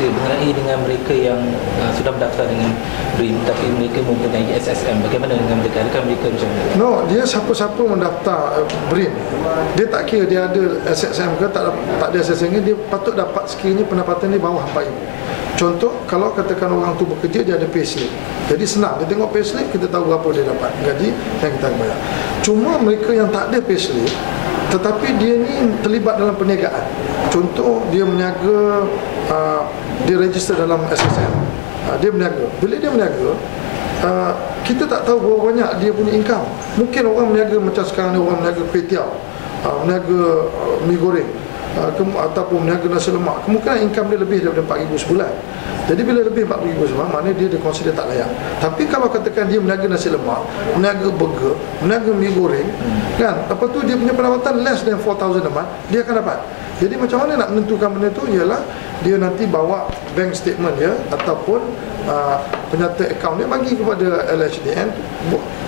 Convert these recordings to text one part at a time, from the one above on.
cerita mengenai dengan mereka yang sudah mendaftar dengan BRIM tapi mereka mempunyai SSM. Bagaimana dengan mereka? Adakah mereka macam mana? No, dia siapa-siapa mendaftar BRIM, dia tak kira dia ada SSM ke tak ada SSM ke, dia patut dapat sekiranya pendapatan dia bawah RM4,000. Contoh, kalau katakan orang tu bekerja, dia ada payslip. Jadi senang, dia tengok payslip, kita tahu berapa dia dapat gaji yang kita bayar. Cuma mereka yang tak ada payslip tetapi dia ni terlibat dalam perniagaan. Contoh, dia meniaga, dia register dalam SSM, dia meniaga. Bila dia meniaga, kita tak tahu berapa banyak dia punya income. Mungkin orang meniaga macam sekarang ni, orang meniaga kuih tiaw, meniaga mi goreng, ataupun meniaga nasi lemak, kemungkinan income dia lebih daripada RM4,000 sebulan. Jadi bila lebih RM4,000 sebulan, maknanya dia consider tak layak. Tapi kalau katakan dia meniaga nasi lemak, meniaga burger, meniaga mi goreng, kan, lepas tu dia punya pendapatan less than 4,000 a month, dia akan dapat. Jadi macam mana nak menentukan benda tu? Ialah dia nanti bawa bank statement dia ataupun penyata akaun dia, bagi kepada LHDN,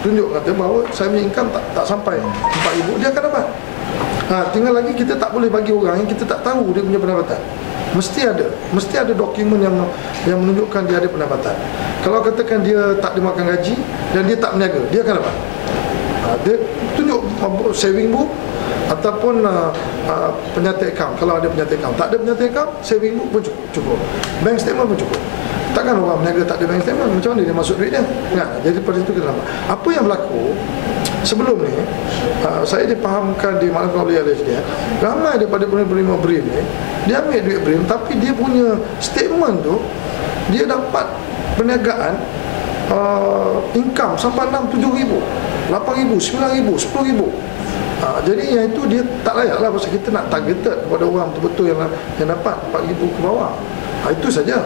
tunjuk kata bahawa saya punya income tak sampai RM4,000, dia akan dapat. Tinggal lagi kita tak boleh bagi orang yang kita tak tahu dia punya pendapatan. Mesti ada dokumen yang menunjukkan dia ada pendapatan. Kalau katakan dia tak dimakan gaji dan dia tak berniaga, dia akan dapat. Dia tunjuk saving book ataupun penyata akaun. Kalau ada penyata akaun, tak ada penyata akaun, saving book pun cukup. Bank statement pun cukup. Takkan orang berniaga tak ada bank statement, macam mana dia masuk duit dia? Jadi pada itu kita nampak apa yang berlaku. Sebelum ni, saya dipahamkan di Malangkau oleh LHDN, ramai daripada penerima BRIM ni, dia ambil duit BRIM, tapi dia punya statement tu, dia dapat perniagaan income sampai RM6,000, RM7,000, RM8,000, RM9,000, RM10,000. Jadi yang itu dia tak layak lah, pasal kita nak targeted kepada orang betul-betul yang dapat RM4,000 ke bawah. Itu saja.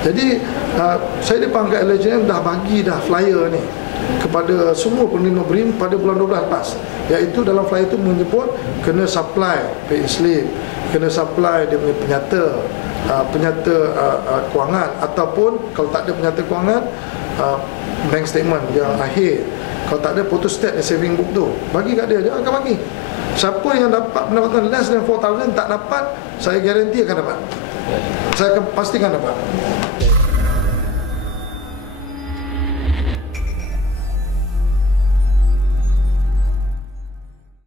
Jadi saya dipanggil LHDN dah bagi dah flyer ni kepada semua penerima BRIM pada bulan 12 lepas, iaitu dalam flyer itu menyebut kena supply payslip, kena supply dia punya penyata kewangan, ataupun kalau tak ada penyata kewangan, bank statement yang akhir. Kalau tak ada, photostat dan saving book tu bagi kat dia akan bagi. Siapa yang dapat pendapatan less than 4,000 tak dapat, saya garanti akan dapat. Saya akan pastikan dapat.